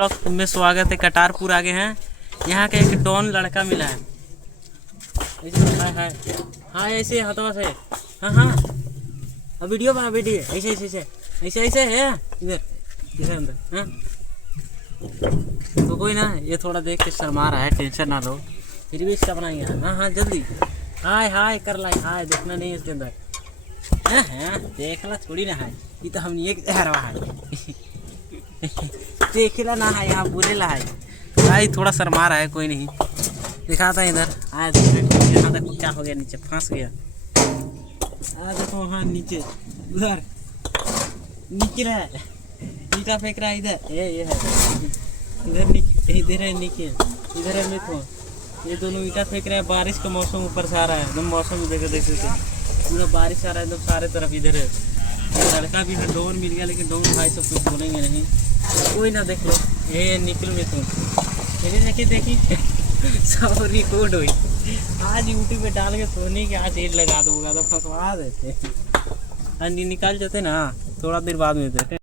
में स्वागत है। कटारपुर आगे हैं। यहाँ का एक डॉन लड़का मिला है। ऐसे हाय हाय हाँ ऐसे हाथों से हाँ हाँ अब वीडियो बना वीडियो ऐसे ऐसे ऐसे ऐसे ऐसे है इधर इधर अंदर हाँ। तो कोई ना ये थोड़ा देख के शर्मा रहा है, टेंशन ना लो, फिर भी इसका बनाएंगे। हाँ हाँ जल्दी हाय हाय कर लाई हाय, देखना नहीं इसके अंदर हाँ हाँ देखना थोड़ी ना है, ये तो हम एक रहा है देखला ना है यहाँ बुरे ला है भाई, थोड़ा शर्मा रहा है, कोई नहीं दिखाता है इधर। आया यहाँ तक क्या हो गया, नीचे फंस गया। आ देखो हाँ नीचे उधर नीचे रहा है, ईटा फेंक रहा है इधर, ये है इधर इधर है नीचे, इधर है मिथुन, ये दोनों ईटा फेंक रहे हैं। बारिश का मौसम ऊपर से आ रहा है, एकदम मौसम देखो देख सकते पूरा बारिश आ रहा है एकदम सारे तरफ। इधर है लड़का भी है, डोन मिल गया, लेकिन डोन भाई सब कुछ बोलेंगे नहीं, कोई ना देख लो। ये निकल में तुम देखी सब रिकॉर्ड हुई आज यूट्यूब पे डाल के, सोनी के आज एड लगा दूंगा तो फंसवा देते निकाल जाते ना थोड़ा देर बाद में देते।